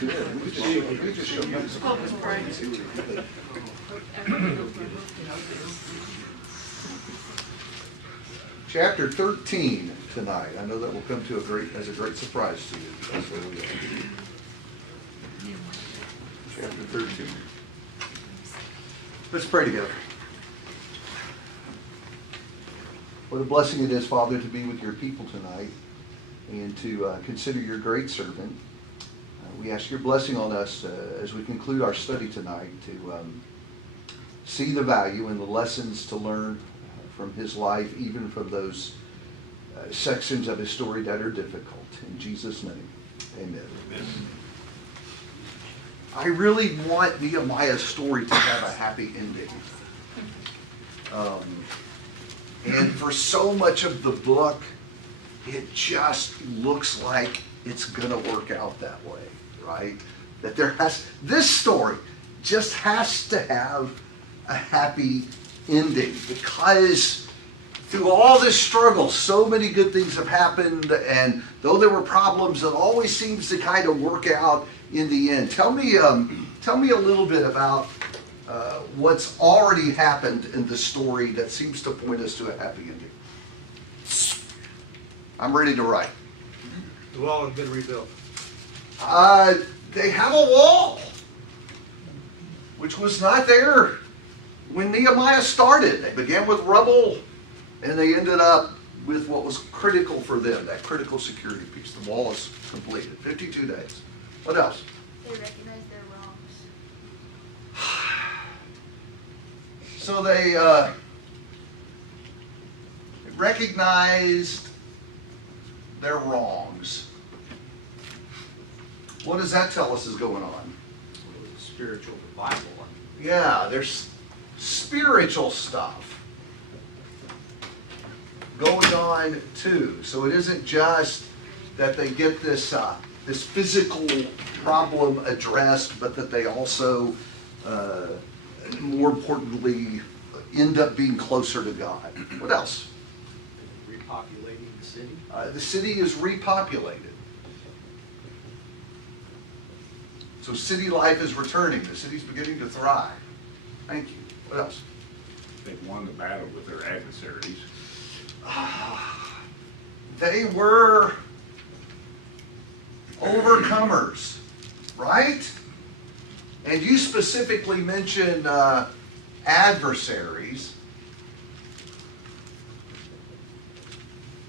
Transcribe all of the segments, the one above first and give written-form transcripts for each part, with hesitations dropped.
Good. We just show you. Chapter 13 tonight. I know that will come to as a great surprise to you. That's where we are. Chapter 13. Let's pray together. What a blessing it is, Father, to be with your people tonight and to consider your great servant. We ask your blessing on us as we conclude our study tonight to see the value and the lessons to learn from his life, even from those sections of his story that are difficult. In Jesus' name, amen. Amen. I really want Nehemiah's story to have a happy ending. And for so much of the book, it just looks like it's going to work out that way, right? That this story just has to have a happy ending, because through all this struggle, so many good things have happened, and though there were problems, it always seems to kind of work out in the end. Tell me a little bit about what's already happened in the story that seems to point us to a happy ending. I'm ready to write. The wall has been rebuilt. They have a wall, which was not there when Nehemiah started. They began with rubble, and they ended up with what was critical for them, that critical security piece. The wall is completed. 52 days. What else? They recognize their wrongs. So they recognized their wrongs. What does that tell us is going on? Spiritual revival. Yeah, there's spiritual stuff going on too. So it isn't just that they get this this physical problem addressed, but that they also, more importantly, end up being closer to God. What else? Repopulating the city. The city is repopulated. So city life is returning. The city's beginning to thrive. Thank you. What else? They won the battle with their adversaries. They were overcomers, right? And you specifically mentioned adversaries.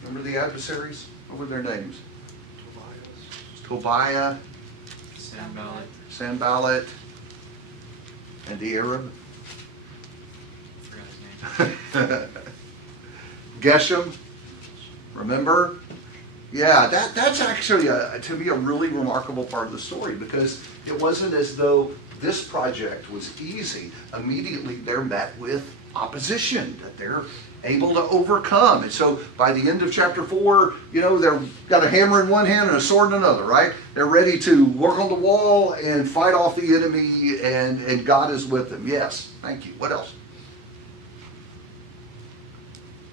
Remember the adversaries? What were their names? Tobiah, Sanballat, and the Arab. Geshem, remember? Yeah, that's actually, to me, a really remarkable part of the story, because it wasn't as though this project was easy. Immediately they're met with opposition that they're able to overcome. And so by the end of chapter 4, they've got a hammer in one hand and a sword in another, right? They're ready to work on the wall and fight off the enemy, and God is with them. Yes, thank you. What else?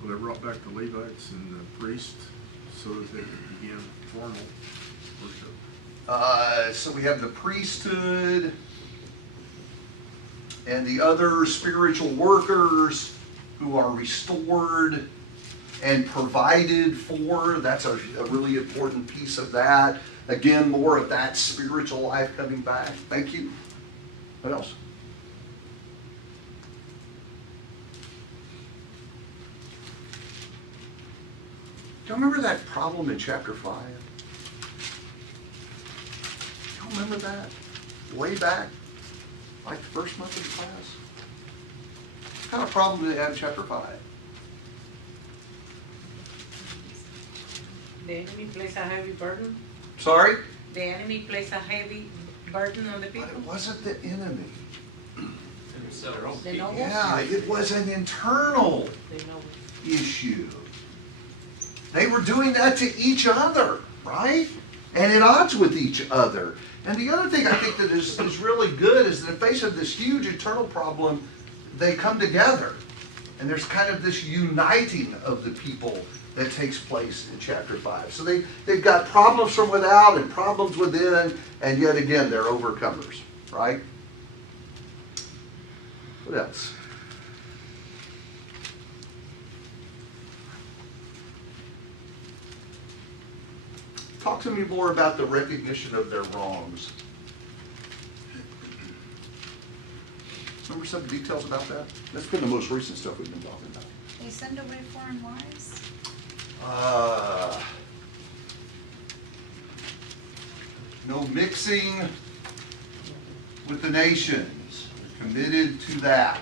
Well, they brought back the Levites and the priests so that they could begin formal worship. So we have the priesthood and the other spiritual workers who are restored and provided for. That's a really important piece of that. Again, more of that spiritual life coming back. Thank you. What else? Do you remember that problem in chapter 5? Do you remember that? Way back? Like the first month of class? What kind of problem did they have in chapter 5? The enemy placed a heavy burden. Sorry? The enemy placed a heavy burden on the But people. it wasn't the enemy. The nobles. Yeah, it was an internal The nobles. issue. They were doing that to each other, right? And at odds with each other. And the other thing I think that is really good is that in the face of this huge internal problem, they come together. And there's kind of this uniting of the people that takes place in chapter 5. So they've got problems from without and problems within, and yet again, they're overcomers, right? What else? Talk to me more about the recognition of their wrongs. Remember some details about that? That's been the most recent stuff we've been talking about. They send away foreign wives? No mixing with the nations. We're committed to that.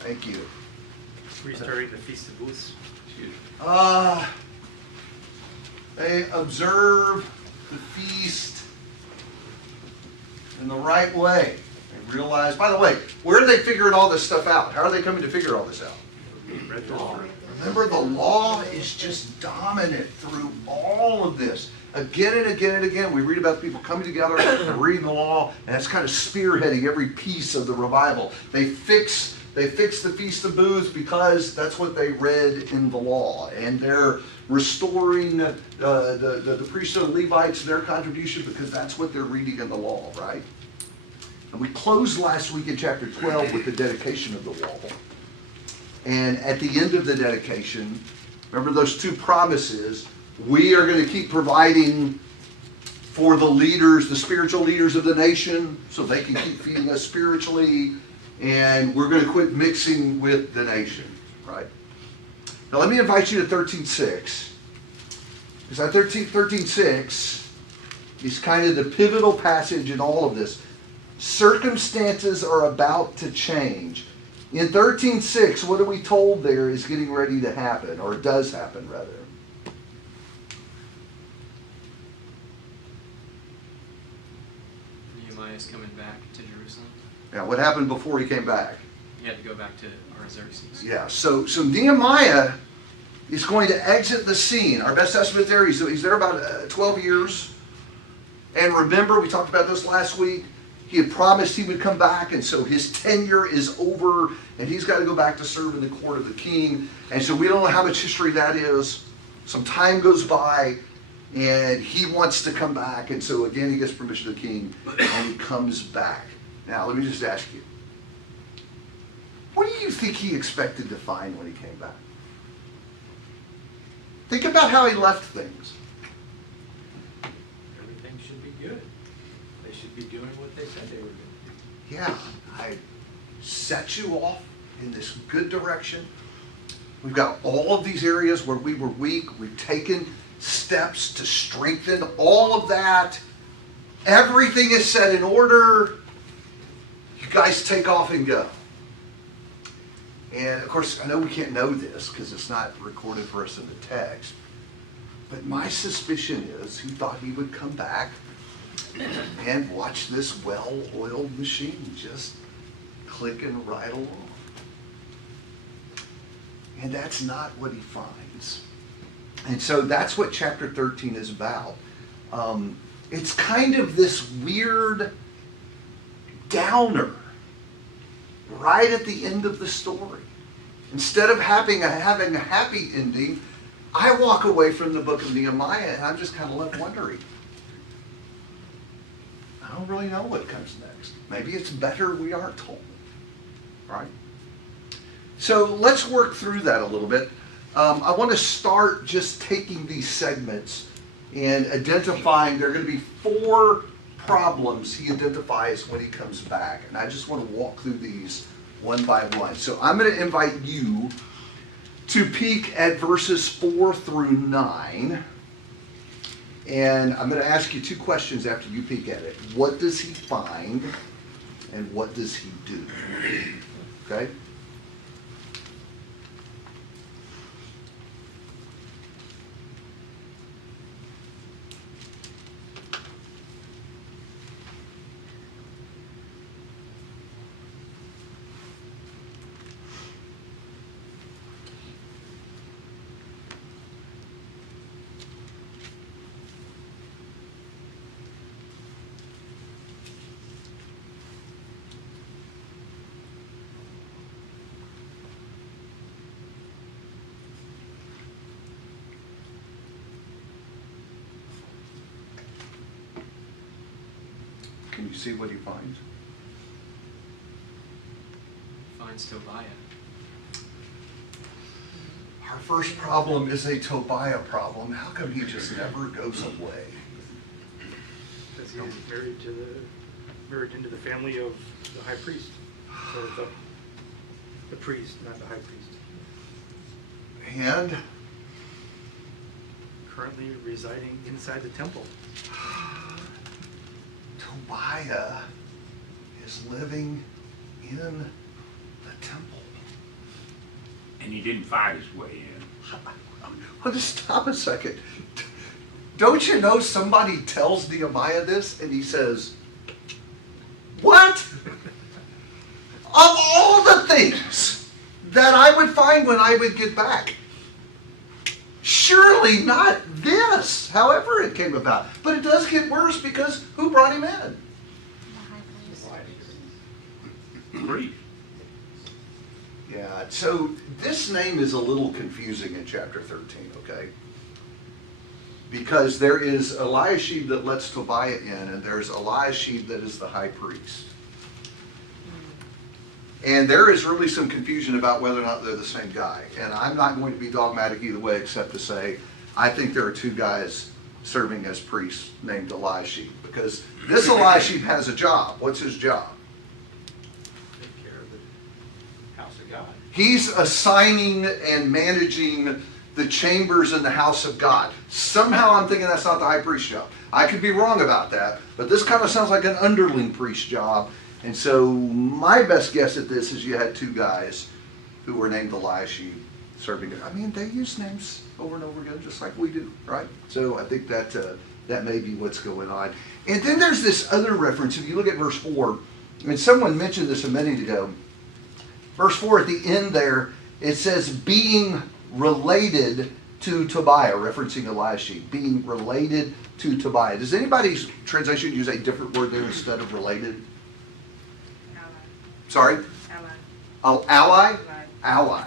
Thank you. Restarting the Feast of Booths. They observe the feast in the right way. They realize, by the way, where are they figuring all this stuff out? How are they coming to figure all this out? Remember, the law is just dominant through all of this. Again and again and again, we read about people coming together and reading the law, and that's kind of spearheading every piece of the revival. They fix the Feast of Booths because that's what they read in the law, and they're restoring the priesthood of Levites, their contribution, because that's what they're reading in the law, right? And we closed last week in chapter 12 with the dedication of the wall. And at the end of the dedication, remember those two promises, we are going to keep providing for the leaders, the spiritual leaders of the nation, so they can keep feeding us spiritually, and we're going to quit mixing with the nation, right? Now let me invite you to 13:6, because that 13:6 is kind of the pivotal passage in all of this. Circumstances are about to change. In 13:6, what are we told there is getting ready to happen, or does happen rather? Nehemiah is coming back to Jerusalem. Now, what happened before he came back? He had to go back to Artaxerxes. Yeah, so Nehemiah is going to exit the scene. Our best estimate there, he's there about 12 years. And remember, we talked about this last week. He had promised he would come back, and so his tenure is over, and he's got to go back to serve in the court of the king. And so we don't know how much history that is. Some time goes by, and he wants to come back, and so again he gets permission of the king, and he comes back. Now, let me just ask you, what do you think he expected to find when he came back? Think about how he left things. Everything should be good. They should be doing what they said they were doing. Yeah, I set you off in this good direction. We've got all of these areas where we were weak. We've taken steps to strengthen all of that. Everything is set in order. You guys take off and go. And of course, I know we can't know this because it's not recorded for us in the text. But my suspicion is he thought he would come back and watch this well-oiled machine just clicking right along. And that's not what he finds. And so that's what chapter 13 is about. It's kind of this weird downer right at the end of the story. Instead of having a happy ending, I walk away from the book of Nehemiah and I'm just kind of left wondering. I don't really know what comes next. Maybe it's better we aren't told. Right? So let's work through that a little bit. I want to start just taking these segments and identifying, there are going to be 4 problems he identifies when he comes back. And I just want to walk through these one by one. So I'm going to invite you to peek at verses 4 through 9. And I'm going to ask you 2 questions after you peek at it. What does he find? And what does he do? Okay? Can you see what he finds? Finds Tobiah. Our first problem is a Tobiah problem. How come he just never goes away? Because he is married into the family of the high priest. So the priest, not the high priest. And Currently residing inside the temple. Tobiah is living in the temple. And he didn't fight his way in. Well, just stop a second. Don't you know somebody tells Nehemiah this and he says, what? Of all the things that I would find when I would get back, surely not this, however it came about. But it does get worse because who brought him in? The high priest. Priest. Yeah, so this name is a little confusing in chapter 13, okay? Because there is Eliashib that lets Tobiah in, and there's Eliashib that is the high priest. And there is really some confusion about whether or not they're the same guy. And I'm not going to be dogmatic either way, except to say I think there are two guys serving as priests named Eliashib. Because this Eliashib has a job. What's his job? Take care of the house of God. He's assigning and managing the chambers in the house of God. Somehow I'm thinking that's not the high priest's job. I could be wrong about that, but this kind of sounds like an underling priest job. And so my best guess at this is you had two guys who were named Eliashib serving. I mean, they use names over and over again, just like we do, right? So I think that that may be what's going on. And then there's this other reference. If you look at verse 4, and someone mentioned this a minute ago. Verse 4 at the end there, it says being related to Tobiah, referencing Eliashib, being related to Tobiah. Does anybody's translation use a different word there instead of related? Sorry? Oh, ally? Ally.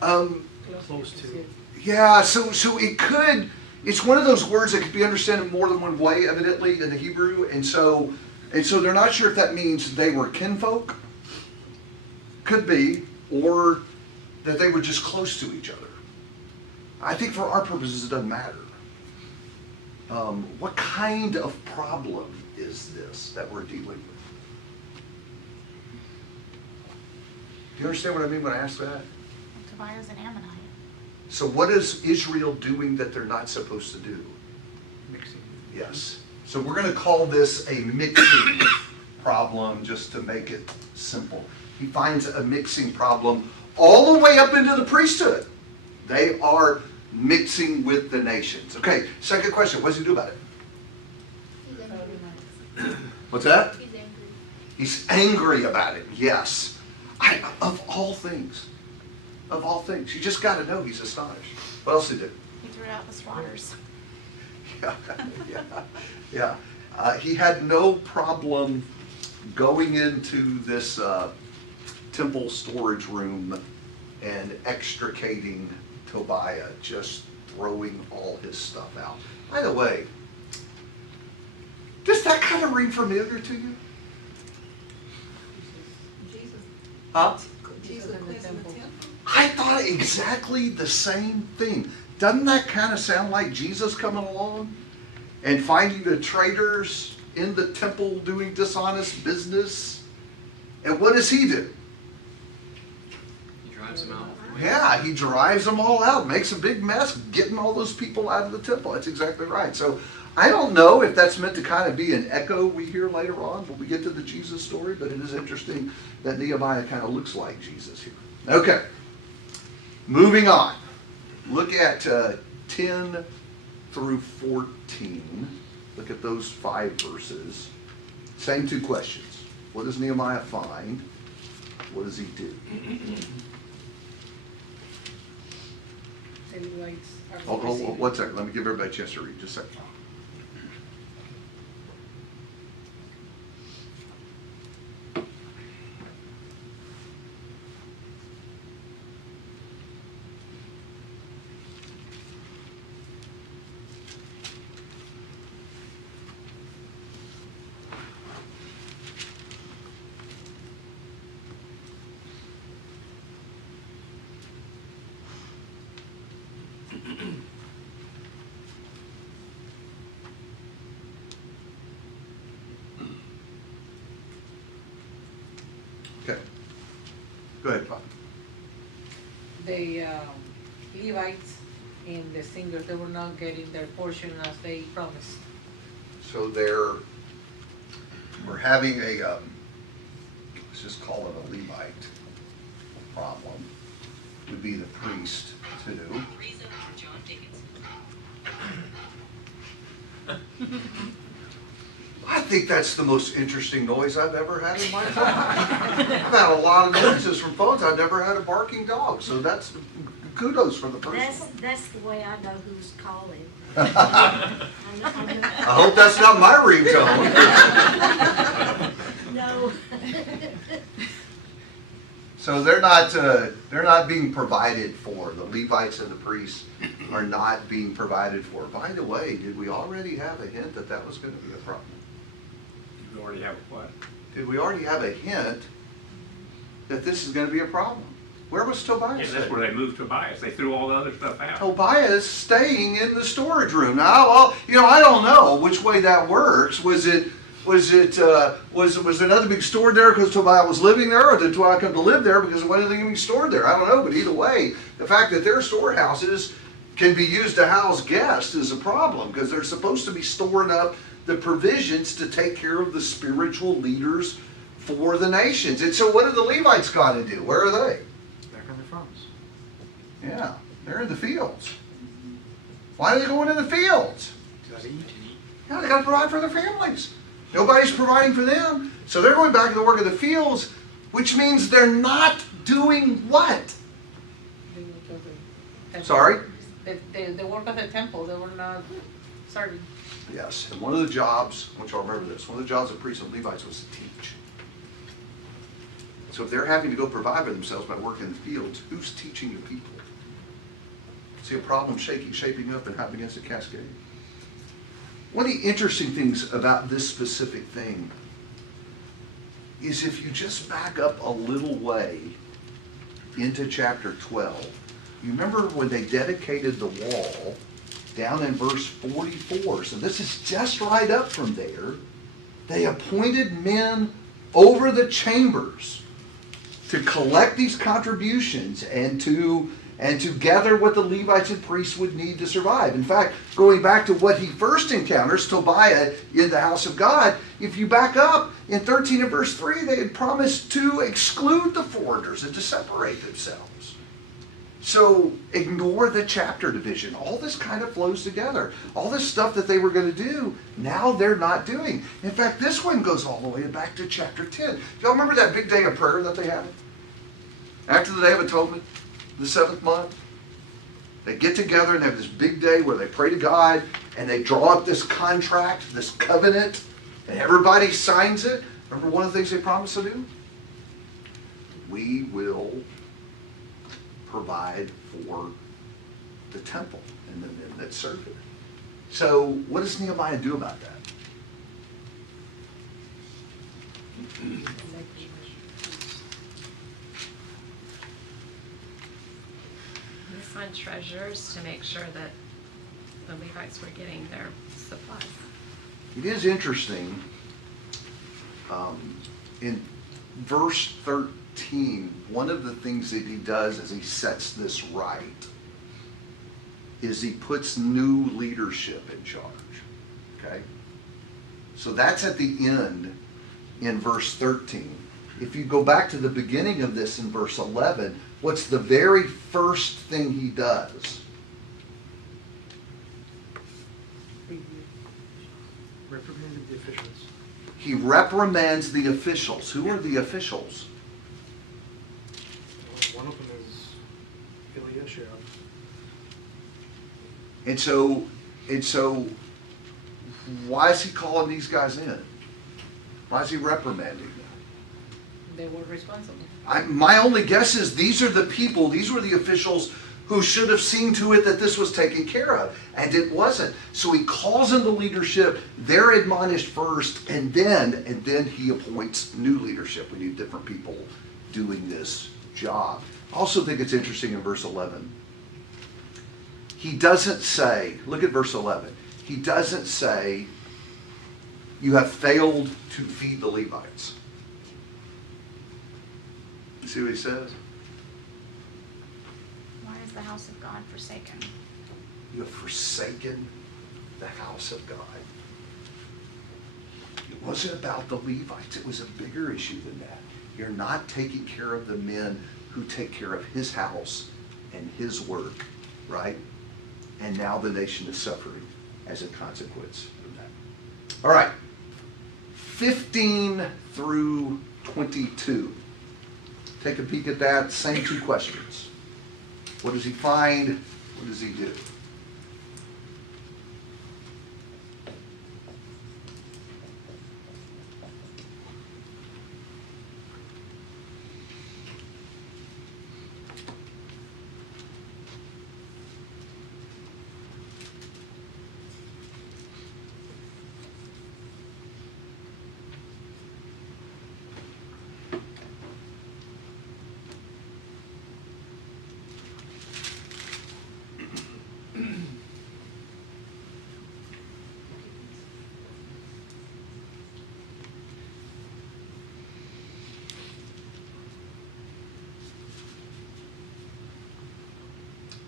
Close to. Yeah, so it could, it's one of those words that could be understood in more than one way, evidently, in the Hebrew. And so they're not sure if that means they were kinfolk, could be, or that they were just close to each other. I think for our purposes, it doesn't matter. What kind of problem is this that we're dealing with? Do you understand what I mean when I ask that? Tobiah's an Ammonite. So what is Israel doing that they're not supposed to do? Mixing. Yes. So we're going to call this a mixing problem just to make it simple. He finds a mixing problem all the way up into the priesthood. They are mixing with the nations. Okay, second question. What does he do about it? He's angry. What's that? He's angry. He's angry about it. Yes. Of all things. Of all things. You just got to know he's astonished. What else did he do? He threw out the swatters. Yeah. He had no problem going into this temple storage room and extricating Tobiah, just throwing all his stuff out. By the way, does that kind of ring familiar to you? Jesus, Huh? Jesus cleansing the temple. I thought exactly the same thing. Doesn't that kind of sound like Jesus coming along and finding the traitors in the temple doing dishonest business? And what does he do? He drives him out. Yeah, he drives them all out, makes a big mess, getting all those people out of the temple. That's exactly right. So I don't know if that's meant to kind of be an echo we hear later on when we get to the Jesus story, but it is interesting that Nehemiah kind of looks like Jesus here. Okay, moving on. Look at 10 through 14. Look at those 5 verses. Same 2 questions. What does Nehemiah find? What does he do? Hold, 1 second. Let me give everybody a chance to read. Just a second. Okay. Go ahead, Bob. The Levites and the singers, they were not getting their portion as they promised. So we're having a, let's just call it a Levite problem. Would be the priest too. I think that's the most interesting noise I've ever had in my life. I've had a lot of noises from phones. I've never had a barking dog, so that's kudos for the person. That's the way I know who's calling. I hope that's not my ringtone. No. So they're not being provided for. The Levites and the priests are not being provided for. By the way, did we already have a hint that that was going to be a problem? You already have a what? Did we already have a hint that this is going to be a problem? Where was Tobiah? Yeah, that's staying? where they moved Tobias. They threw all the other stuff out. Tobiah is staying in the storage room. Now, well, I don't know which way that works. Was there another big store there because Tobiah was living there, or did Tobiah come to live there because of anything being stored there? I don't know, but either way, the fact that their storehouses can be used to house guests is a problem because they're supposed to be storing up the provisions to take care of the spiritual leaders for the nations. And so what do the Levites got to do? Where are they? Back on their farms. Yeah, they're in the fields. Why are they going in the fields? Gotta eat. Yeah, they got to provide for their families. Nobody's providing for them. So they're going back to the work of the fields, which means they're not doing what? They went to the temple. Sorry? The work of the temple, they were not serving. Yes, and one of the jobs, I want y'all to remember this, one of the jobs of priests and Levites was to teach. So if they're having to go provide for themselves by working in the fields, who's teaching the people? See a problem shaping up and how it begins to cascade. One of the interesting things about this specific thing is if you just back up a little way into chapter 12, you remember when they dedicated the wall down in verse 44. So this is just right up from there. They appointed men over the chambers to collect these contributions and to gather what the Levites and priests would need to survive. In fact, going back to what he first encounters, Tobiah in the house of God, if you back up in 13 and verse 3, they had promised to exclude the foreigners and to separate themselves. So ignore the chapter division. All this kind of flows together. All this stuff that they were going to do, now they're not doing. In fact, this one goes all the way back to chapter 10. Y'all remember that big day of prayer that they had? After the Day of Atonement, the 7th month, they get together and have this big day where they pray to God and they draw up this contract, this covenant, and everybody signs it. Remember one of the things they promised to do? We will provide for the temple and the men that serve it. So what does Nehemiah do about that? We assigned treasurers to make sure that the Levites were getting their supplies. It is interesting, in verse 13, one of the things that he does as he sets this right is he puts new leadership in charge, okay? So that's at the end in verse 13. If you go back to the beginning of this in verse 11, what's the very first thing he does? Reprimanded the officials. He reprimands the officials. Who are the officials? One of them is Eliashib. And so why is he calling these guys in? Why is he reprimanding them? They were responsible. My only guess is these are the people, these were the officials who should have seen to it that this was taken care of, and it wasn't. So he calls in the leadership, they're admonished first, and then he appoints new leadership. We need different people doing this job. I also think it's interesting in verse 11. He doesn't say, look at verse 11. He doesn't say, you have failed to feed the Levites. see what he says? Why is the house of God forsaken? You have forsaken the house of God. It wasn't about the Levites. It was a bigger issue than that. You're not taking care of the men who take care of his house and his work, right? And now the nation is suffering as a consequence of that. All right. 15 through 22. Take a peek at that. Same two questions. What does he find? What does he do?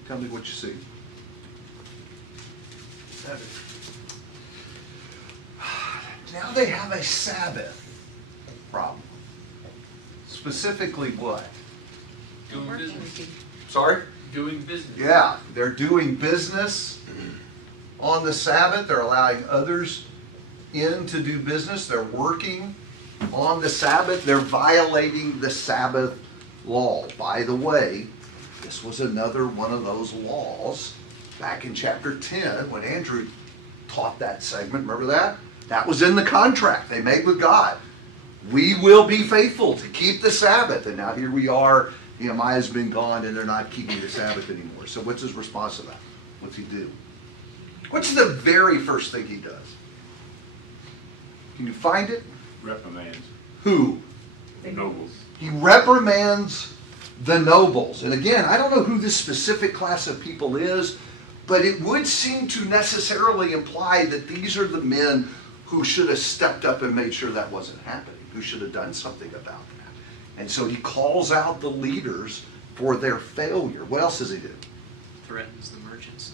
Tell me what you see. Sabbath. Now they have a Sabbath problem. Specifically what? Doing business. Sorry? Doing business. Yeah, they're doing business on the Sabbath. They're allowing others in to do business. They're working on the Sabbath. They're violating the Sabbath law. By the way, this was another one of those laws back in chapter 10 when Andrew taught that segment. Remember that? That was in the contract they made with God. We will be faithful to keep the Sabbath. And now here we are. Nehemiah's been gone and they're not keeping the Sabbath anymore. So what's his response to that? What's he do? What's the very first thing he does? Can you find it? Reprimands Who? the nobles. He reprimands the nobles. And again, I don't know who this specific class of people is, but it would seem to necessarily imply that these are the men who should have stepped up and made sure that wasn't happening, who should have done something about that. And so he calls out the leaders for their failure. What else does he do? Threatens the merchants.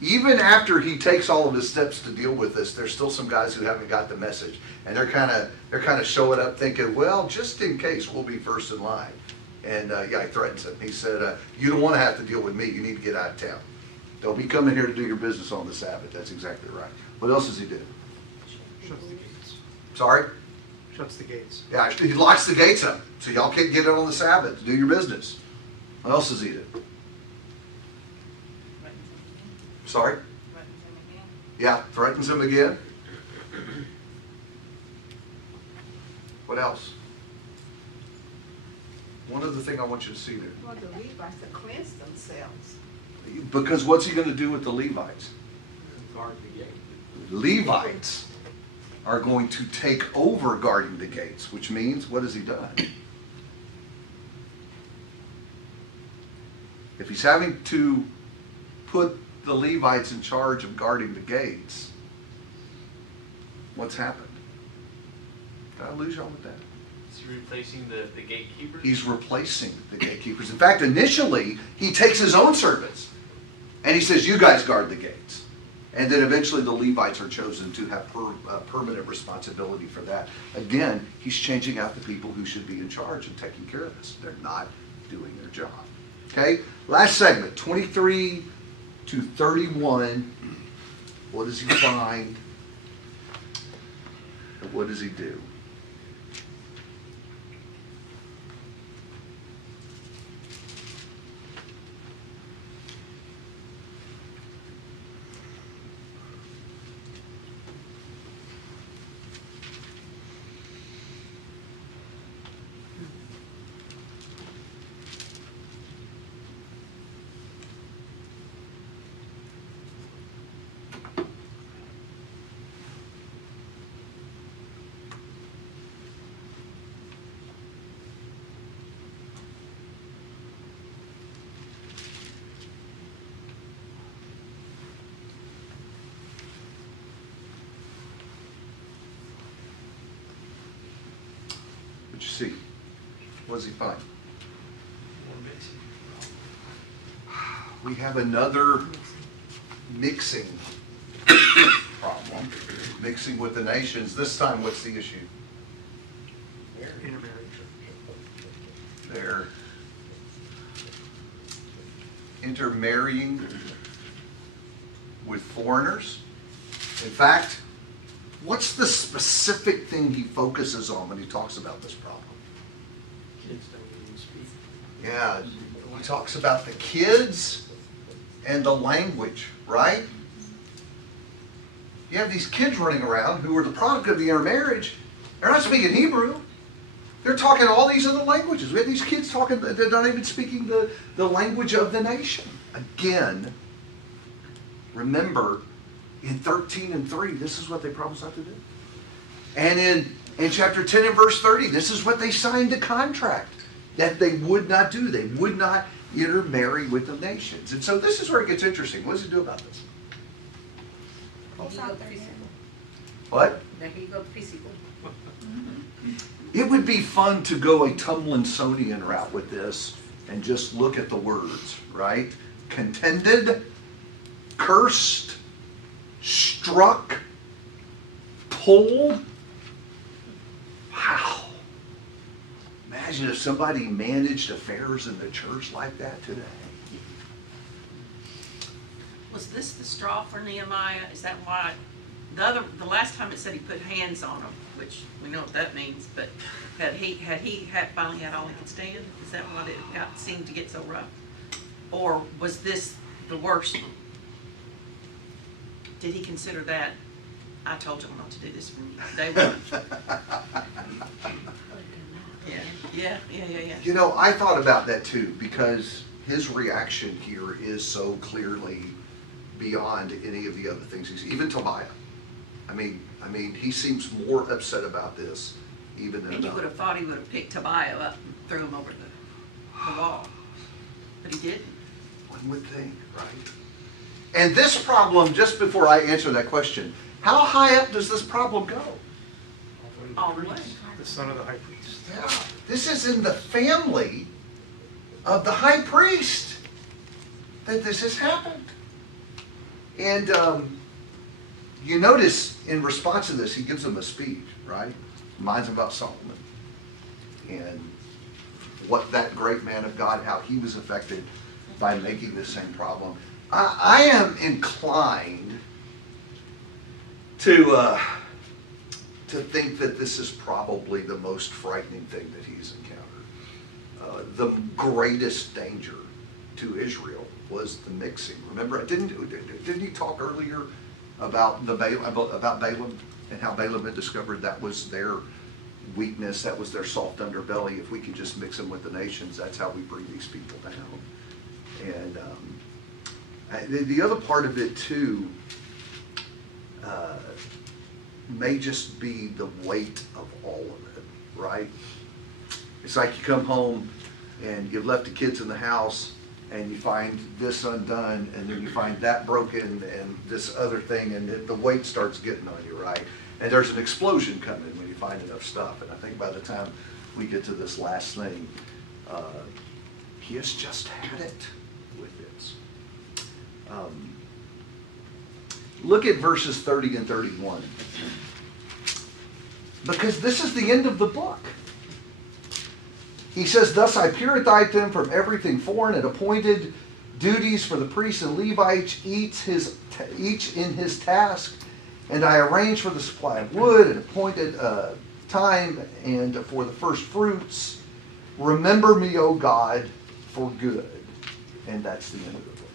Even after he takes all of his steps to deal with this, there's still some guys who haven't got the message, and they're kind of showing up thinking, well, just in case we'll be first in line. And he threatens them. He said, "You don't want to have to deal with me. You need to get out of town. Don't be coming here to do your business on the Sabbath." That's exactly right. What else does he do? Shuts the gates. Sorry? Shuts the gates. Yeah, he locks the gates up, so y'all can't get in on the Sabbath to do your business. What else does he do? Sorry? Yeah, threatens him again. What else? One other thing I want you to see there. Well, the Levites to cleanse themselves. Because what's he going to do with the Levites? Guard the gate. Levites are going to take over guarding the gates, which means, what has he done? If he's having to put the Levites in charge of guarding the gates, what's happened? Did I lose y'all with that? Is he replacing the gatekeepers? He's replacing the gatekeepers. In fact, initially, he takes his own servants and he says, you guys guard the gates. And then eventually the Levites are chosen to have permanent responsibility for that. Again, he's changing out the people who should be in charge and taking care of this. They're not doing their job. Okay, last segment, 23 to 31. What does he find? And what does he do? C. What does he find? More mixing. We have another mixing problem. Mixing with the nations. This time, what's the issue? Intermarriage. They're intermarrying with foreigners. In fact, what's the specific thing he focuses on when he talks about this problem? Kids don't even speak. Yeah, he talks about the kids and the language, right? You have these kids running around who are the product of the intermarriage. They're not speaking Hebrew. They're talking all these other languages. We have these kids talking, they're not even speaking the language of the nation. Again, remember, in 13 and 3, this is what they promised not to do. And in chapter 10 and verse 30, this is what they signed a contract that they would not do. They would not intermarry with the nations. And so this is where it gets interesting. What does he do about this? He got physical. What? That he got physical. It would be fun to go a Tumlinsonian route with this and just look at the words, right? Contended, cursed, struck, pulled. Wow. Imagine if somebody managed affairs in the church like that today. Was this the straw for Nehemiah? Is that why, the last time it said he put hands on them, which we know what that means, but finally had all he could stand? Is that why it seemed to get so rough? Or was this the worst? Did he consider that, I told you not to do this from day one? Yeah. You know, I thought about that too, because his reaction here is so clearly beyond any of the other things he's, even Tobiah. I mean, he seems more upset about this even than. And you would have thought he would have picked Tobiah up and threw him over the wall, but he didn't. One would think, right? And this problem, just before I answer that question, how high up does this problem go? All the way. The son of the high priest. Yeah, this is in the family of the high priest that this has happened. And you notice in response to this, he gives them a speech, right? Reminds them about Solomon and what that great man of God, how he was affected by making the same problem. I am inclined to think that this is probably the most frightening thing that he's encountered. The greatest danger to Israel was the mixing. Remember, didn't he talk earlier about Balaam and how Balaam had discovered that was their weakness, that was their soft underbelly. If we could just mix them with the nations, that's how we bring these people down. And the other part of it too may just be the weight of all of it, right? It's like you come home and you've left the kids in the house and you find this undone and then you find that broken and this other thing, and the weight starts getting on you, right? And there's an explosion coming when you find enough stuff. And I think by the time we get to this last thing, he has just had it with this. Look at verses 30 and 31. Because this is the end of the book. He says, "Thus I purified them from everything foreign and appointed duties for the priests and Levites, each in his task. And I arranged for the supply of wood and appointed time and for the first fruits. Remember me, O God, for good." And that's the end of the book.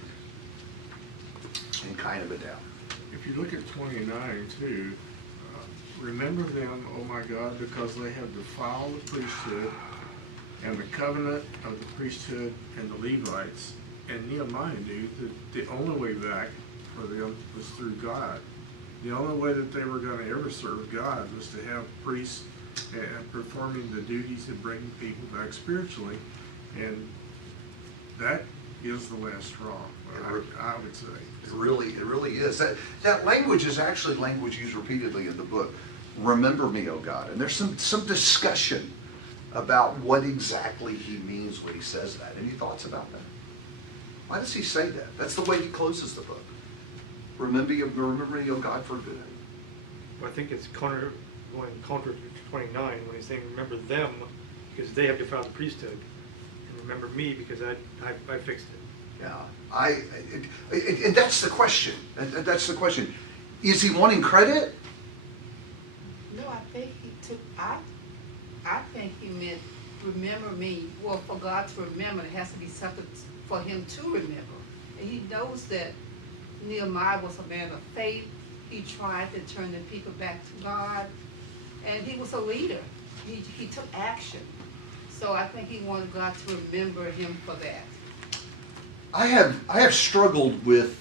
And kind of a down. If you look at 29 too, remember them, O my God, because they have defiled the priesthood and the covenant of the priesthood and the Levites. And Nehemiah knew that the only way back for them was through God. The only way that they were going to ever serve God was to have priests performing the duties of bringing people back spiritually. And that is the last straw, I would say. It really is. That language is actually language used repeatedly in the book. Remember me, O God. And there's some discussion about what exactly he means when he says that. Any thoughts about that? Why does he say that? That's the way he closes the book. Remembering, O God, for good. Well, I think it's going counter to 29 when he's saying, remember them because they have defiled the priesthood, and remember me because I fixed it. Yeah, and that's the question. That's the question. Is he wanting credit? No, I think he took, I think he meant remember me. Well, for God to remember, it has to be something for him to remember. And he knows that Nehemiah was a man of faith. He tried to turn the people back to God. And he was a leader. He took action. So I think he wanted God to remember him for that. I have struggled with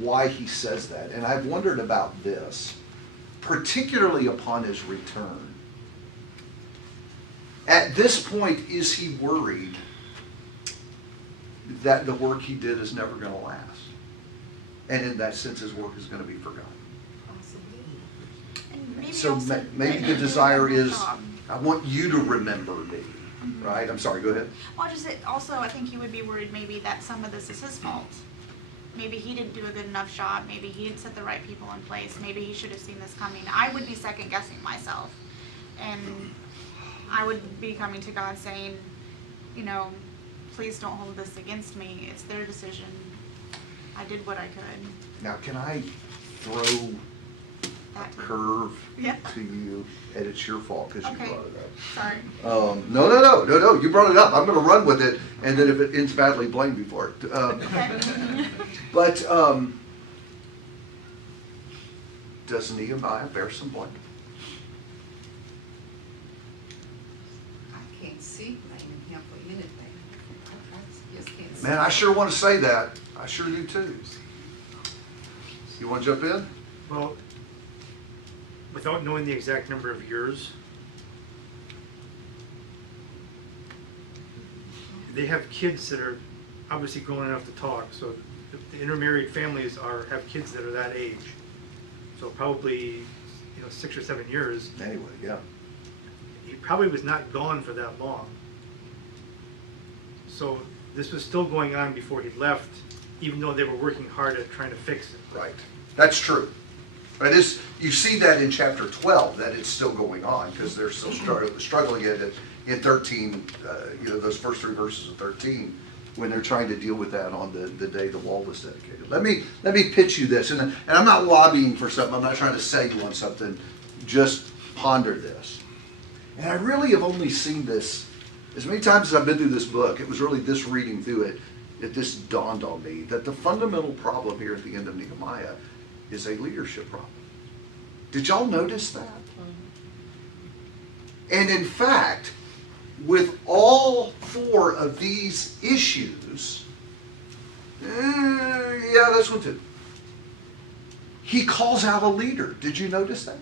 why he says that, and I've wondered about this, particularly upon his return. At this point, is he worried that the work he did is never going to last? And in that sense, his work is going to be forgotten. And maybe So also maybe that the he desire did a good is, job. I want you to remember me, right? I'm sorry, go ahead. Well, also, I think he would be worried maybe that some of this is his fault. Maybe he didn't do a good enough job. Maybe he didn't set the right people in place. Maybe he should have seen this coming. I would be second guessing myself. And I would be coming to God saying, please don't hold this against me. It's their decision. I did what I could. Now, can I throw a curve to you? And it's your fault because you Okay. brought it up. Sorry. No, you brought it up. I'm going to run with it, and then if it ends badly, blame me for it. But does Nehemiah bear some blame? I can't see blaming him for anything. I just can't see. Man, I sure want to say that. I sure do too. You want to jump in? Well, without knowing the exact number of years, they have kids that are obviously grown enough to talk. So the intermarried families have kids that are that age. So probably 6 or 7 years. Anyway, yeah. He probably was not gone for that long. So this was still going on before he left, even though they were working hard at trying to fix it. Right. That's true. But you see that in chapter 12, that it's still going on, because they're still struggling in 13, those first 3 verses of 13, when they're trying to deal with that on the day the wall was dedicated. Let me pitch you this, and I'm not lobbying for something, I'm not trying to sell you on something, just ponder this. And I really have only seen this, as many times as I've been through this book, it was really this reading through it, that this dawned on me, that the fundamental problem here at the end of Nehemiah is a leadership problem. Did y'all notice that? And in fact, with all 4 of these issues, yeah, this one too. He calls out a leader. Did you notice that?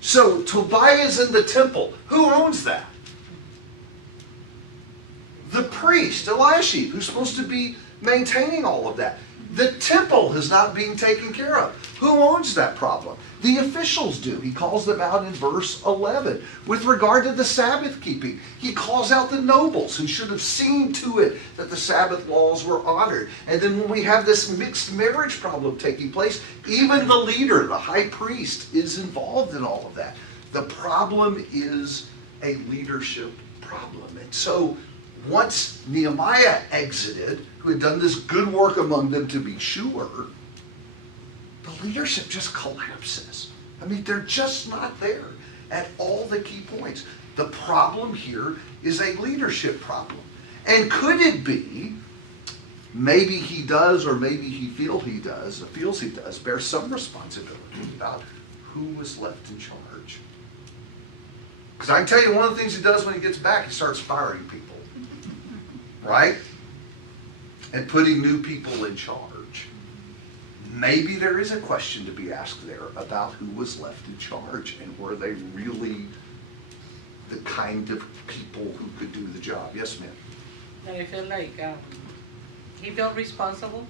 So Tobiah is in the temple. Who owns that? The priest, Eliashib, who's supposed to be maintaining all of that. The temple is not being taken care of. Who owns that problem? The officials do. He calls them out in verse 11. With regard to the Sabbath keeping, he calls out the nobles who should have seen to it that the Sabbath laws were honored. And then when we have this mixed marriage problem taking place, even the leader, the high priest, is involved in all of that. The problem is a leadership problem. And so once Nehemiah exited, who had done this good work among them to be sure, the leadership just collapses. I mean, they're just not there at all the key points. The problem here is a leadership problem. And could it be, maybe he does, or maybe he feels he does, bear some responsibility about who was left in charge. Because I can tell you one of the things he does when he gets back, he starts firing people. Right? And putting new people in charge. Maybe there is a question to be asked there about who was left in charge, and were they really the kind of people who could do the job? Yes, ma'am. And I feel like he felt responsible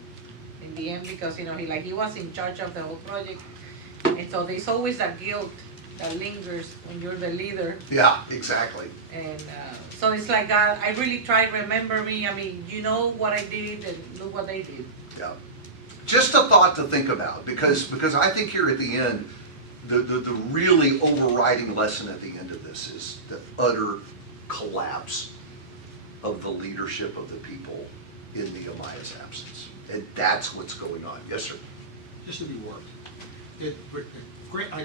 in the end because he was in charge of the whole project, and so there's always a guilt that lingers when you're the leader. Yeah, exactly. And so it's like, God, I really try to remember me. I mean, you know what I did and look what they did. Yeah. Just a thought to think about, because I think here at the end, the really overriding lesson at the end of this is the utter collapse of the leadership of the people in Nehemiah's absence. And that's what's going on. Yes, sir? Just to be worked. Great, I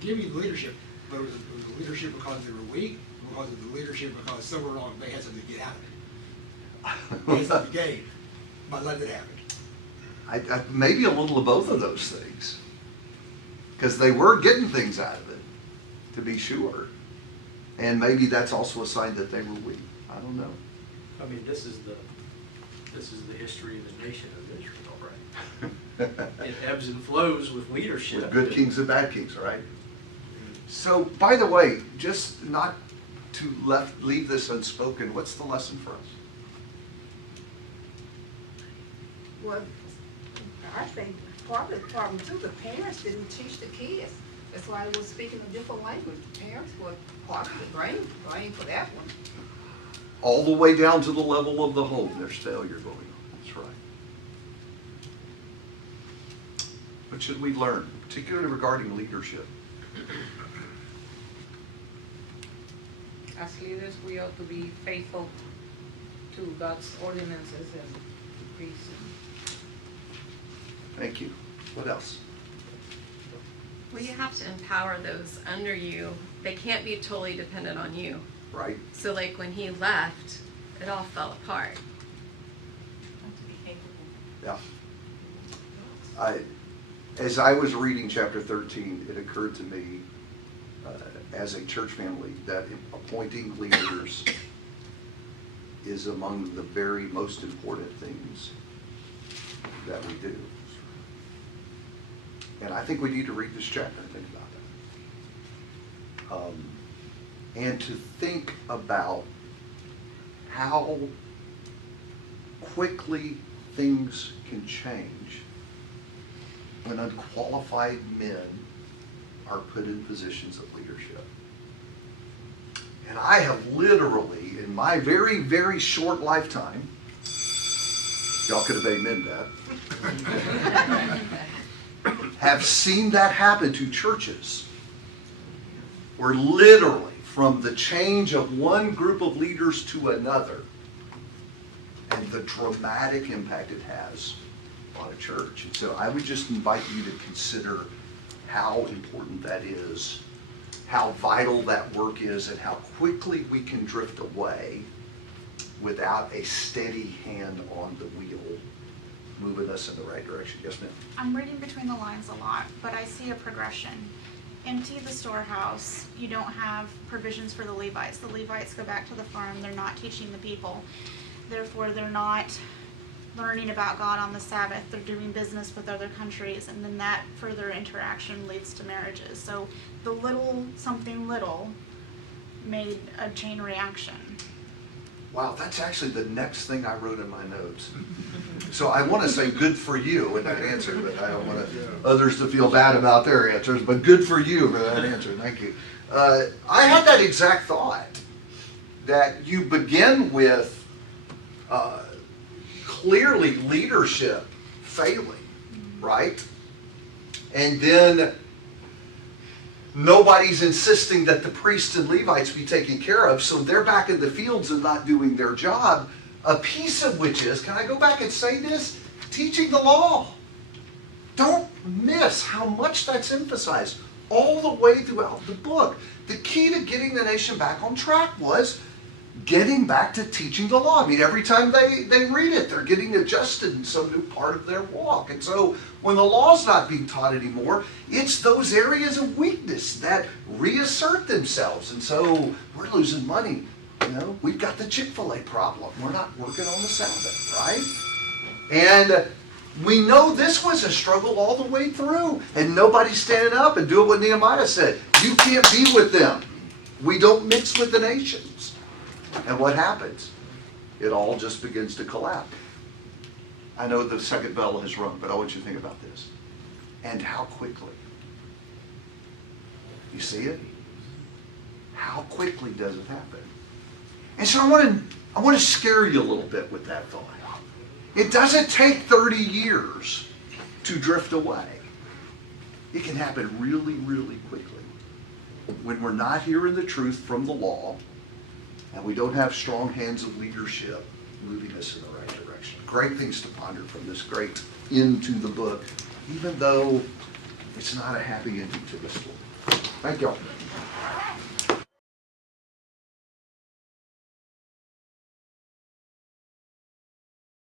give you the leadership, but it was the leadership because they were weak, because of the leadership because somewhere along they had something to get out of it. They had something to gain by letting it happen. Maybe a little of both of those things. Because they were getting things out of it, to be sure. And maybe that's also a sign that they were weak. I don't know. I mean, this is the history of the nation of Israel, right? It ebbs and flows with leadership. With good kings and bad kings, right? So, by the way, just not to leave this unspoken, what's the lesson for us? Well, I think part of the problem too, the parents didn't teach the kids. That's why they were speaking a different language. The parents were part of the blame for that one. All the way down to the level of the home, there's failure going on. That's right. What should we learn, particularly regarding leadership? As leaders, we ought to be faithful to God's ordinances and decrees. Thank you. What else? Well, you have to empower those under you. They can't be totally dependent on you. Right? So like when he left, it all fell apart. Yeah. As I was reading chapter 13, it occurred to me as a church family that appointing leaders is among the very most important things that we do. And I think we need to read this chapter and think about that. And to think about how quickly things can change when unqualified men are put in positions of leadership. And I have literally, in my very, very short lifetime, y'all could have amened that, have seen that happen to churches where literally from the change of one group of leaders to another and the dramatic impact it has on a church. And so I would just invite you to consider how important that is, how vital that work is, and how quickly we can drift away without a steady hand on the wheel moving us in the right direction. Yes, ma'am? I'm reading between the lines a lot, but I see a progression. Empty the storehouse. You don't have provisions for the Levites. The Levites go back to the farm. They're not teaching the people. Therefore, they're not learning about God on the Sabbath. They're doing business with other countries, and then that further interaction leads to marriages. So the little something little made a chain reaction. Wow, that's actually the next thing I wrote in my notes. So I want to say good for you in that answer, but I don't want others to feel bad about their answers, but good for you for that answer. Thank you. I had that exact thought, that you begin with clearly leadership failing, right? And then nobody's insisting that the priests and Levites be taken care of, so they're back in the fields and not doing their job. A piece of which is, can I go back and say this? Teaching the law. Don't miss how much that's emphasized all the way throughout the book. The key to getting the nation back on track was getting back to teaching the law. I mean, every time they read it, they're getting adjusted in some new part of their walk. And so when the law's not being taught anymore, it's those areas of weakness that reassert themselves. And so we're losing money. You know, we've got the Chick-fil-A problem. We're not working on the Sabbath, right? And we know this was a struggle all the way through. And nobody's standing up and doing what Nehemiah said. You can't be with them. We don't mix with the nations. And what happens? It all just begins to collapse. I know the second bell has rung, but I want you to think about this. And how quickly. You see it? How quickly does it happen? And so I want to scare you a little bit with that thought. It doesn't take 30 years to drift away. It can happen really, really quickly when we're not hearing the truth from the law and we don't have strong hands of leadership moving us in the right direction. Great things to ponder from this great end to the book, even though it's not a happy ending to this book. Thank y'all.